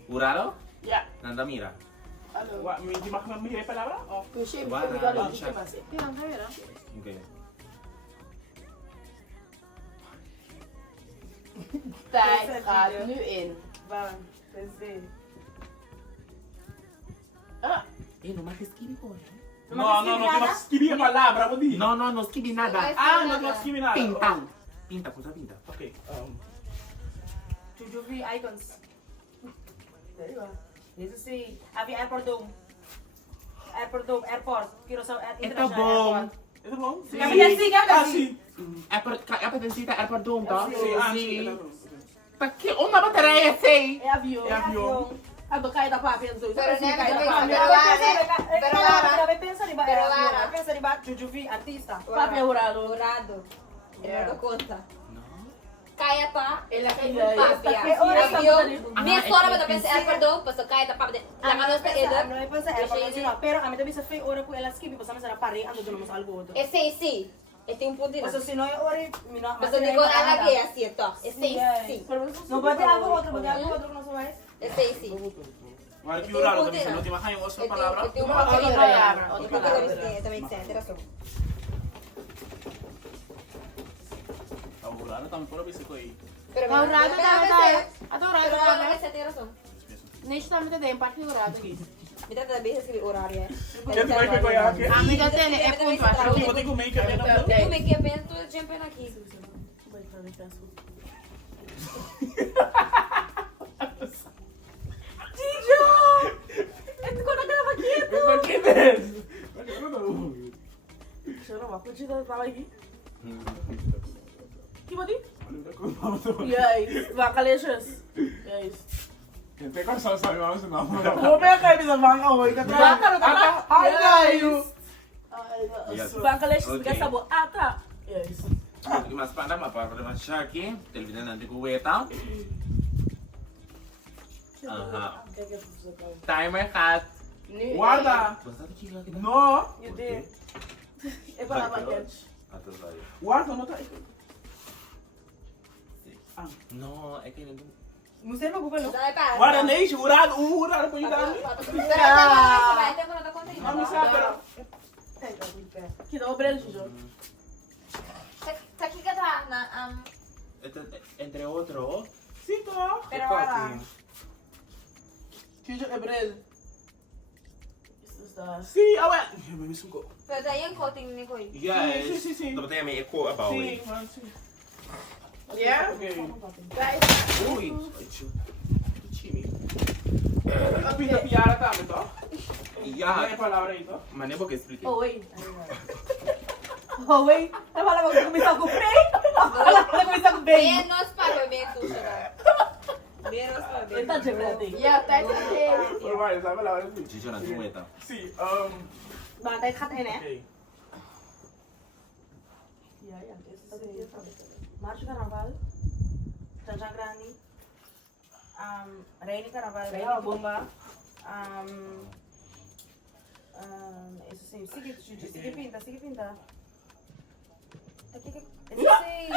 Urado? Yeah. Nanda mira. Hindi makamamigay palabra? O? Wala, check. Tirang kayo na. Okay. Tijd gaat nu in. Bang. Wednesday. No más escribí ko. No, escribí a palabra, mo di. No, no escribí nada. No escribí nada. Pinta, cosa pinta. Okay. Jujuvi icons. This is the airport dome. Airport. Curaçao Ito International bom. Airport. Ito mo? Kami kasi. Airport sita airport dome to. Sí. Porque uma bateria sei. É avião. É avião. Ando kahit apa penso. Pero never kahit kami apa. Pero Lara. Pero Lara. Pensa di ba? Pero Lara. Pensa di ba? Jujuvi artista. Papi é urado. Dourado. Yeah. Não dou conta. Kaya pa, ela fez Yeah, yeah. papi. Eh, Avião. ora, Minha história ba também é airport dome, pasto kaya ta papi. Lama nos ta eda. Ano pensa airport sino. Pero kami tabi sa fay ora ko ela skibi pa sa pare ando doon mas algo. É sei. É tem um ponto na. Paso sino ori mino. Pasto de cor ala que é assim, to. É sei. No pode algo outro no so mais. É sei. Wala ki urado, tabi sa ultima kayong os na palabra. Tem um Outra ponto palavra, na. outra Outra palavra. palavra. Também tem razão. Urado, tamo por abis ko eh. Pero Dourado tayo. Adorado Pero tayo. agora você tem razão. Neste também tem parte dourado. Me trata de vez esse horário. Kaya di ba ikaw kaya aki? Amiga dele é pontuação. Ako, pati ko make up yan. Eu me quero bem todo tempo aqui. Tijo! Ito ko nagrava aqui. Ito kites! Choro, ako dito tama aqui. Que body? Ano Yes. Bacalicious. Yes. Hindi ko sasabi mo sa mama. Mamaya kayo sa mga away ka. Ay, kayo. Yes. Bacalicious Okay. gasta bo ata. Yes. Mas para machar aqui, televisão na antiga. Aha. Timer hat. Guarda! No. No! You did. É para baguete. Guarda, não tá aí. No, é que não. Museu no Google. Dai para. Guarda, nem jurado, jurado po yung dami. Pero vai ter quando tá contando. Mami sabi, pero... Que não brilha, Tijo. Sa aqui que tá na Entre outro. Sito! Pero ahora. Tijo Ebrel. Si, awan! May sugo. pero daí ang coating ni Koy. Yes. Sim. Dapat may echo about Si, it. si. Yeah? Okay. Guys, Uy. Chimi. Ang pinapiyara tama ito? Ano Yeah. yung palabra ito? Manebo que explique. Oh, wait. Oh wait. Tama lang mag-kumisa ko pray. Nag-kumisa ko bang. Menos para bem tudo. Menos para bem. Ele tá de verdade. yeah, tijd is Alright, sabi palabra ito. Chicho na tuweta. Si, Batay kat ene. okay. Março Carnaval. Tanja Grande. Rainy Carnaval. Rainy Bomba. Isso sim. Sige pinta. Aqui que... Isso sim.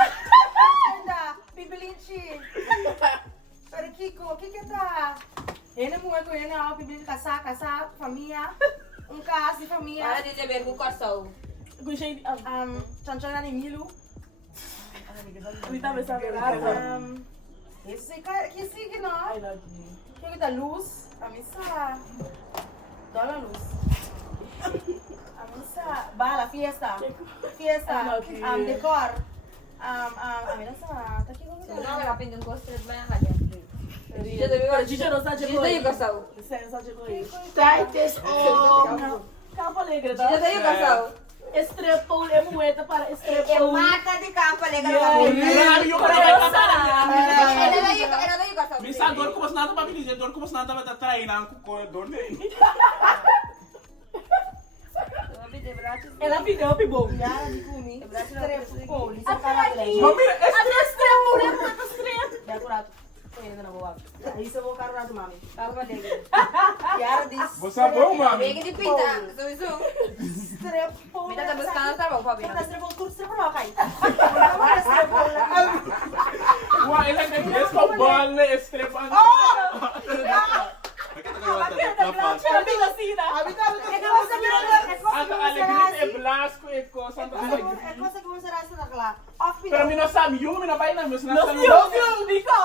Pinta. Pipilinchi. Pero Kiko, o que tá? Ele mulher com ele, ó, pipilinchi, casar, família. Casa de família. Para de beber com coração. Gostei. Tanja Grande Milo. Ele tá pensando Esse cara, que signo? I love you. Que da luz? A missa. Dólar luz. A missa. Bala, fiesta. Decor. A mira sa. Tá aqui Não, no ela pinta um costo de banho ali. Gigi não sabe de Diz daí o coração. Licença de noite. tijd is om. Campo Alegre, Diz daí o coração. Estrepou é moeda para É estrepou. mata de campo ali. Marami yung palabra. Ela daí o coração. Minsan, doon ko mas natin pabilisin. Doon ko mas natin matatry na ang kuko doon eh. Ela pediu pro bom. Yara di kumi. Estrepo. Lisa Até cara aqui. Mami, Até estrepou é moeda estrepou. Decorato. Ainda não vou lá. Isso eu vou carregar mami. Calma dele. Yara diz. Bossa bom, mami. Vem de pintar. Zoom. Estrepo. Me tá buscando tá bom, Fabi. Estrepo, tudo estrepo não cai. Estrepo. Wah, ilang nag-guess ko, ball na estrepan. Sabi na sina. Ata alegris e blasco e cosa. Pero mi no sam, you mi no bay na, mis na sa Love you, Nico.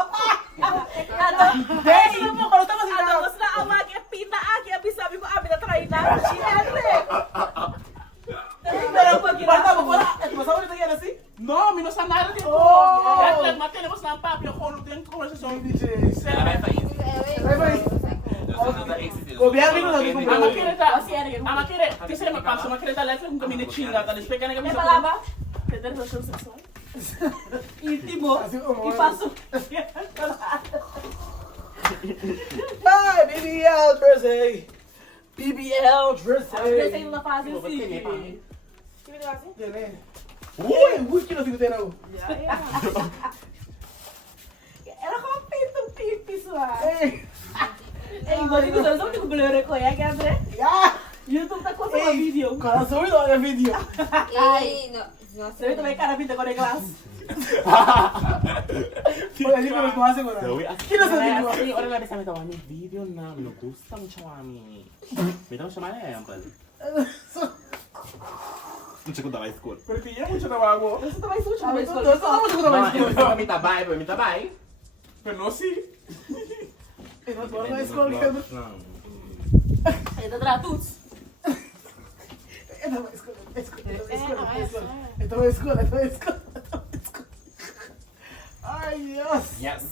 Hey, mo ko tama sina. Ano mas na amag e pita aki abi sabi ko abi na try na. Si Andre. Pero pag Basta mo pala, masawa nito yan asi? No, mi no sam nada dito. Oh. At lang matele mo sa papi ko no den ko sa song DJ. Gobyerno ko lang kung Amakire, kasi na magpaso, makire life kung kami ni chinga, talis pe ka na kami may sa palaba. Pwede rin sa sexual. Intimo. Ipasok. Hi, BBL Jersey. BBL Kasi Jersey. yung napasin si. Yan eh. Uy, kilo figo tayo na. Era ko pitong pipis wa. Eh, Eh, balik ko sa ko blur ko ya, Andre. yeah. YouTube ta ko sa video. Kaya sorry daw yung video. Eh, no. Sabi to may karapit ko na class. Oye, hindi ko mas ko na. Kilo sa video. Kasi orang labi sa amin tawa ni video na mi gusto mo siya kami. Bitaw siya man yan pal. Hindi ko dabay school. Pero kaya mo siya tawago. Gusto to may sucho na school. Hindi ko kami tabay, pero mi tabay. Pero no si. Ito na school ka. Ito tratuts. Ito na school. Ito na school. Ay, Dios. Yes.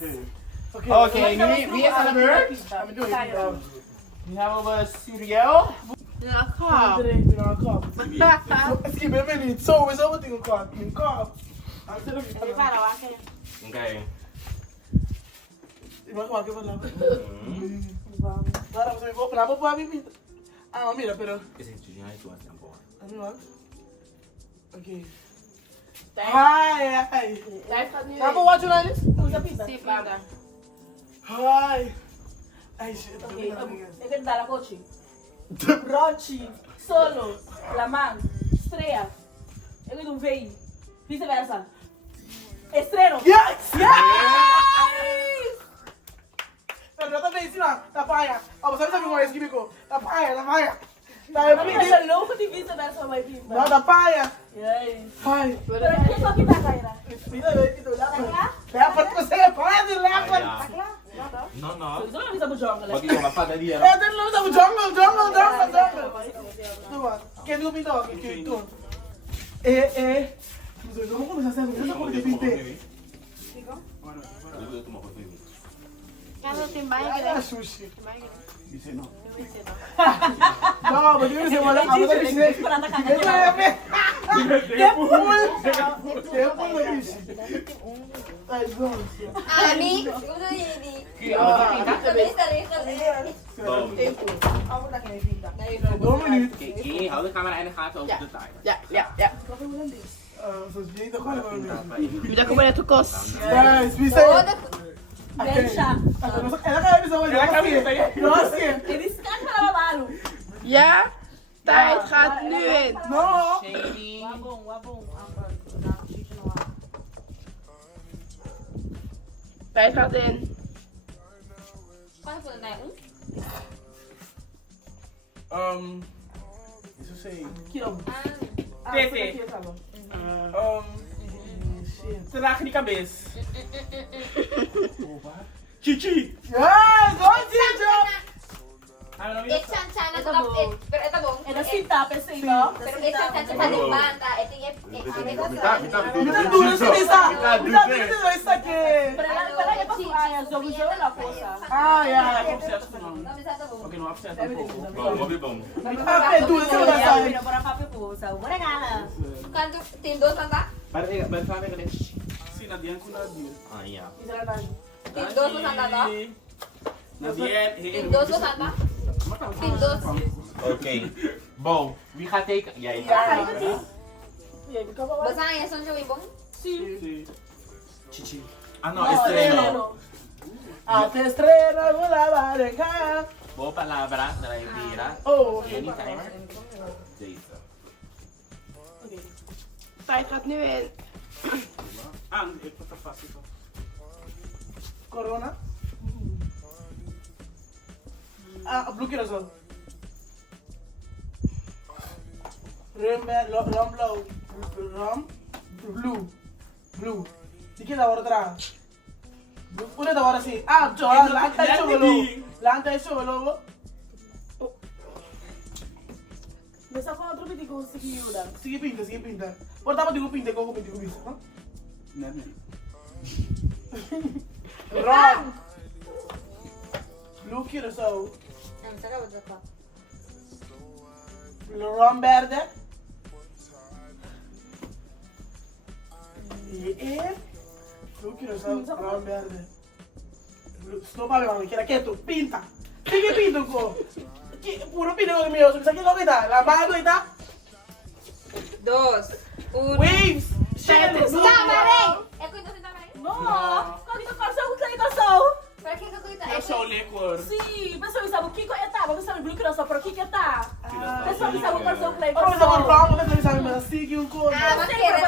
Okay, we are on the merch. I'm doing it. We have our studio. Naka. Ski bebe ni so we so ting ko. Min ko. Ang sarap Ay, para wakin. Okay. Iba ko ba lang. Para sa ko, para mo pa bibi. Ah, mira, pero Kasi siya ito at ang buwan. ano ba? Okay. Hi. Life at niyo. Tapo watch na this? Usa pizza. Si Panda. Hi. Ay shit. Okay, e che dalla coaching. Rocci, solo, Lamang, Strea. E quindi un vei. Viceversa. Estreno. Yes! Yes! Pero no te sila, tapaya. O sabi mo is gibi ko. Tapaya. Tayo Kami mami. nasa loob di viceversa may No, pizza. tapaya. Yes. Hi. Pero hindi ko kita kaya. Mira, ito lang. Dapat ko sa'yo, paya din lang. No. So, lang bisa mo jungle. Pag ikaw mapadali Eh, din lang sa jungle. Diba? Kaya dito ito, ito. Gusto mo kung masasabi, gusto ko dipinte. Kano timbay Ay, ka sushi. Dice no. No, but yun kasi wala ako na business. Parang Ito nakakaya. na yape. Depul na ishi. Ay, go. Ami, siguro yun. Dominic. Okay, hou de camera in de gaten over de tijd. Ja. So, dito ko na. Bila ko ba na tukos? Guys, we say. Bensha. Ela kaya sa wala. Rossi. Eles cantam na malu. Ja, tijd gaat nu in. No. Shady. Wabong. Tijd gaat in. Paano po na tayo? Isso sei. Kilo. Tete. Será que de cabeça? Chichi. Yes, go Chicho. Ano Eh, chan-chan na sarap eh. Pero ito bong. É da cinta, pensei, no? Pero eh, chan-chan sa talibanta. Ito yung Mita duro si Lisa. Mita duro isa aqui. Pero é pra praia, jogo de ouro na força. Ah, yeah. Ok, não upset um pouco. Bom, mobil bom. Ah, duro sa wala sa. Para papi po, sa wala nga. Kanto, tindo santa? Baru sabi ko din. Sim, na diyan ko na diyan. Ah, yeah. Tindo sa santa to? Na diyan. Tindo sa santa? Tindo. Okay. Bom, wie gaat tekenen? Jij. Basta nga yan, son siya wibong? Chichi. Ano, estreno. Ate estrena volaba de acá. Boa palavra, Draivira. Oh, Anytime. Jason. Tijd gaat nu in. Ah, ito tá fácil. Corona. Blue Curacao. Rum Blue. Di que da hora atrás. Una da hora assim. Lanta é chuvelo. Mas só quando eu digo seguir, Sige pinta. Por tama digo pinta ko pinta ko bisa. Nani. Rum. Blue Curacao. Rum verde. Blue Curacao, rum verde. Stop a mami, que era quieto, pinta. Sigue pinto ko. Puro pinta ko mío, ¿sabes qué lo que da? La mano está. 2, 1. Waves. Shit. Tamaré! É cuidado de tamaré? No, kau kita kasau, kita kasau. Para que cuidado? Eu sou o licor. Sim, pessoal sabe o que é tá, mas sabe Blue Curacao para o que é tá. Pessoal sabe o passou play. Vamos a por favor, não sabe mais sigue um coisa. Ah, mas quer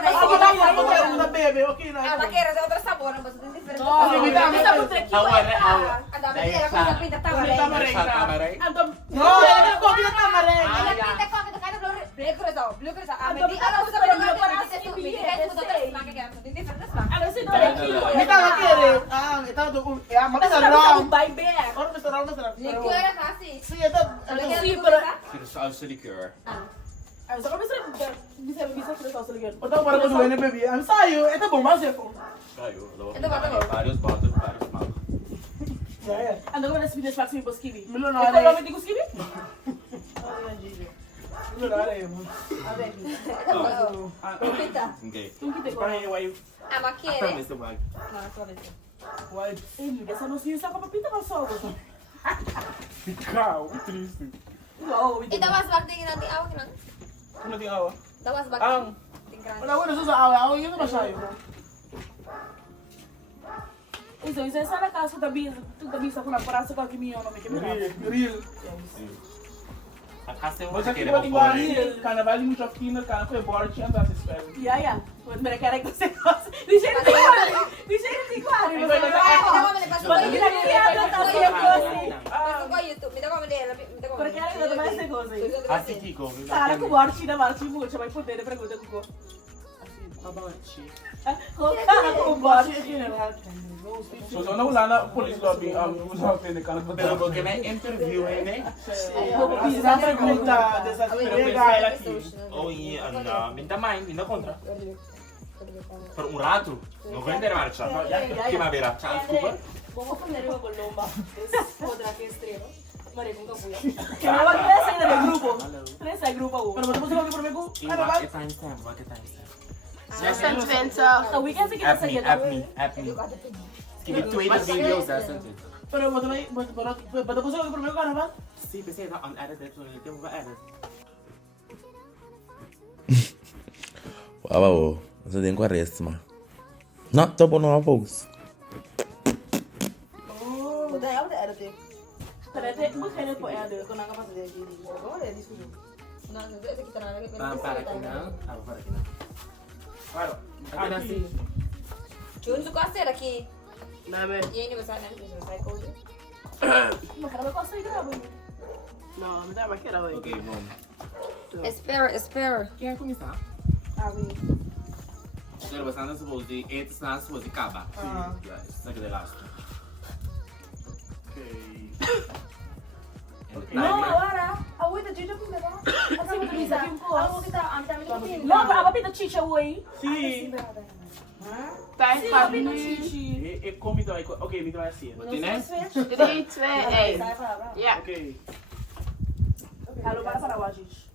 Vamos bebe, ok, não. Ah, mas quer é outro sabor, mas tem diferente. No, me dá, sabe o que é tá. Ada beda coisa pinta tamaré. Tamaré. Então, No, era com que tamaré. Ela pinta com que cara Blue Curacao. Ah, Então, mas ela usa para mim para assim, tem diferentes marcas. ela se tá aqui. Me tava querendo. Estava do Mas mas ela rum. um bye back. Ora, mas rum. Licor é assim. Sim, então. Sim, pero Curacao sa liquor. Ay, saka bisa Curacao sa ligyan. Então, para quando eu bebi, I'm sorry, é bom, mas é bom. Tayo. Ito ba ito? Varios bottles, varios mouth. Yeah. Ando ko na sa Pinas Max mo skibi. Milo na Ikaw are. lang ko skibi? Milo na are mo. Pinta. Okay. Tung kita ko. Para eu Ah, mas quer. After Mr. Wag. White. Eh, miga sa nos niyo sa kapapita ka sa ako. Ikaw, que triste. Wow, Ito mas bagting natin awak nang. Ano ting awa? Ito mas bagting. Wala ko na sa awa, yun na masayo. Então, isso é só na casa da Bisa. Tu da Bisa, quando aparece com a que minha nome que me dá. Real. Kasi mo Mas sa aqui kere vai mo igual pore. ali, carnaval em Joaquina, cara, foi embora, tinha andado esse espelho. Yeah, yeah. Quando me quer que você gosta. Deixa ele igual. Deixa ele igual. Mas Ito ko man pasok Pag ginagkiyado ta siya ko si. Pasok ko YouTube. Ito ko man ito ko. Porque ela ainda mais negócio aí. Asi Kiko. Cara, com o Marchi da Marchi muito, vai poder perguntar com o Kabachi. cara com o Marchi. So, so nawala na police lobby, usap din ka, Pero porque may interview eh. Essa pergunta dessas pegas aqui. Oh, e minta mãe, minta contra. Pero un rato, no vender marcha. Que ma vera, chance Cooper. Vamos poner uma bolomba. Outra que estrela. Mare com capuia. Que não vai ter saída do grupo. Três é grupo. Pero você não por mego? Bakit timestamp? Bakit timestamp? Yes, and 20. Sa weekend sige App sa me, gida. app me, app me. Give me 20 videos, that's it. Pero você não por mego carnaval? Sí, pues era unedited, so hindi mo ba edit? Wow, você tem quaresma. Não, tô por uma pausa. Wat heb je er tegen? Trete, mo kaya po é Ik kon aanpassen deze jullie. Wat is dit? Não, não, ito kita na lagi. Para que não? Para que não. Claro, Aqui na aqui, Jun suka ser aqui. Name. E ini besar nanti bisa saya kode. Makaraba ko sa grabo. No, me dá maquera hoje. Okay, boom. Espera. Quer começar? Ah, oui. Pero bastante supposed to, it's not supposed to kaba. Yes, like the last one. okay. And the No, timer. agora. Ah, oui, dat je dat niet hebt. Assim mo bisa. Ah, kita antam ini. No, para papita chicha way. Sim. Tá Sim, em papita família. chichi. E como então, ok, me dá assim. What you 3, 2, 1. Yeah. Ok. Halo para wajich.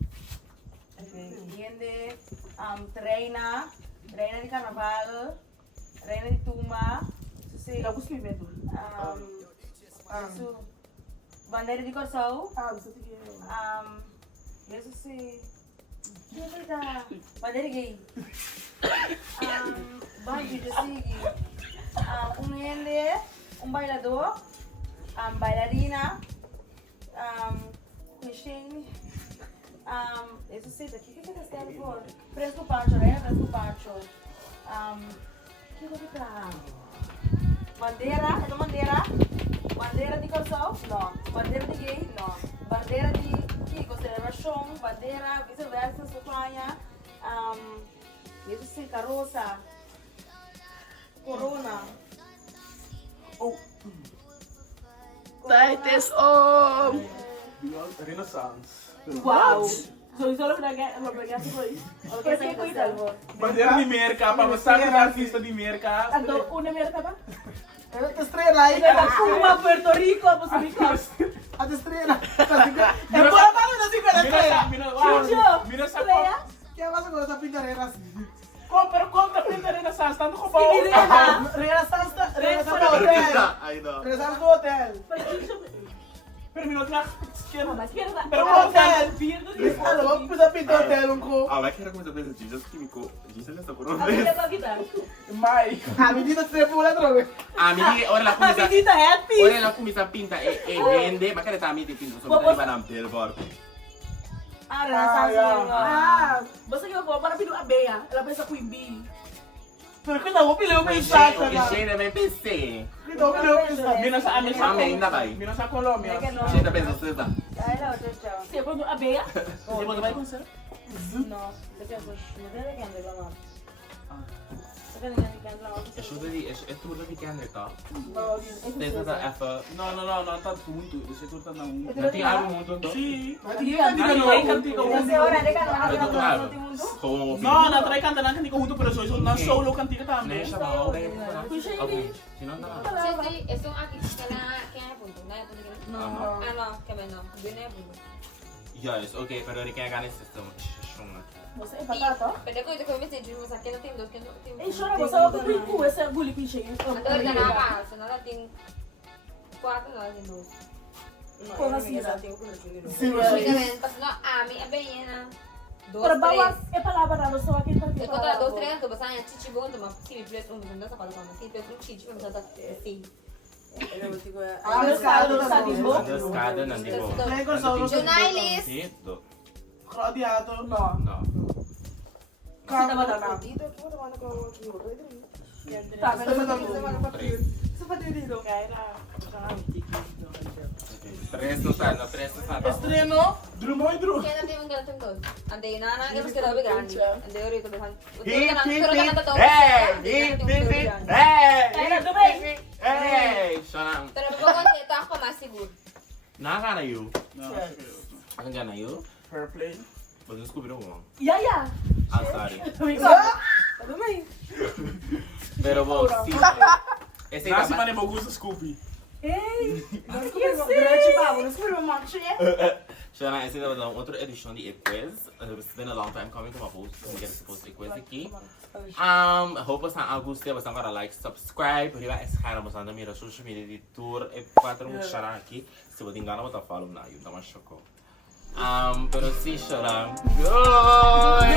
Yende, treina de carnaval, treina de tumba, Ila busque medo. bandeira de Corsão, Ah, você tem que isso sim, bandeira gay, bandeira de sigui, yende, bailador, bailarina, mexendo. Isso sim, daqui que você está agora? Fresco Pancho, né? Fresco Pancho. Que coisa tá? Bandeira, ito bandeira. Bandeira de Corsol? Não. Bandeira de gay? Não. Bandeira de consideração, bandeira, vice-versa, Espanha. Isso sim, carroça. Corona. Tijd is om. Renaissance. Wow. Sowieso lo pinag-asa ko eh. Okay, sige ko ito. Bandeira de Merca, para mostrar que é artista de Merca. Tanto, una merda ba? Ito estrela aí. Puma, Puerto Rico, Costa Rica. Ito estrela. É boa para nós ir para estrela. Mira essa Estrella. Que passa com essa pintarera? Pero conta pinta Renaissance, tanto com Renaissance hotel. Renaissance hotel. Pero minuto na esquerda. Izquierda. Pero Ah, hotel. Ano, vamos precisar pintar hotel ko. Ah, vai que era coisa bem de químico. Dice essa por A medida ko kita. Mai. A medida estrela pula droga. A mí, ahora la A comida. medida happy. Ahora la comida pinta vende, ma che ta mi pinta so pinta di banam billboard. Ah, Renaissance yun. Basta que eu vou para Pino Abeia. Ela pensa Queen Bee. Pero que não, vou pilhar o meu Che, chato. che ne me pensé. Que não, pilhar o meu chato. Mira sa amin sa Amin na bay. Mira sa Colombia. Che ne penso seta. Kaya na, ito siya. Você vai no Abeia? Você vai no concert? No, ito siya. Maganda ka hindi lang. Maganda ka hindi lang. É tudo di, é tudo di candy tá. Não, Pensa da F. Não, tá junto. Esse tudo tá na um. Não tem algo muito. Sim. hindi ka Cantiga Kasi ora, hindi ka Mas nakakita tu ng claro. mga mundo. Como No, na try canta na cantiga junto, pero soy na solo cantiga Ne também. siya ba? Okay. Okay. Sino na? Senti, eso aquí, kaya punto, na punto. No. Ano, kaya no, doon na punto. Yes, okay, pero di kaya ganit system. Você é batata? Pero ko ito ko message mo sa akin natin dos kan natin. Eh, chora, você vai pro Queen Bee. Esse é bully Queen Shake. Ando na ka, so na natin 4 na natin dos. Como assim? Sim, Também, pas no ami abe na. Pero bawas, é palavra na só aqui tá Eu contra 2 3 to basta yan chichi bon to ma si plus 1 bunda sa pala kamo. Si plus 1 chichi mo sa si. Ah, escada do Sadismo. Escada não digo. Nem com só os Jonailis. Sim, Rodiato. No. no. Sino ba na? Dito, kung naman ako Tá, mas Tres no sana, tres no sana. Estreno. Drumoy, Dru. Kaya natin yung ganitong dos. Ande na na yung mas karabi grande. Ande ori to behan. Hip, hip, Pero hip. kanang to. Hey, hip, hip, hip. Hey, Kaya hip, dumay. hip, hip. Hey, Shanang. Pero pag ito ako mas siguro. Nakaka na you. Ano ka na you? Fair play. Pag descobriu mo. Yaya. Ah, sorry. Dumay. Pero bom, sim. Esse aí Nasi tá mane bogus Scoopy. Ei. Grande pavo, não escuro uma mancha. Shana, esse é outra edição de E-Quiz. It's been a long time coming to my post. I'm getting supposed to E-Quiz aqui. Hope você gostou, você vai like, subscribe. Riba esse cara, você anda mira social media de tour. E quatro muito charan aqui. Se você engana, você fala na you, dá uma choco. Pero sim, charan. Oi!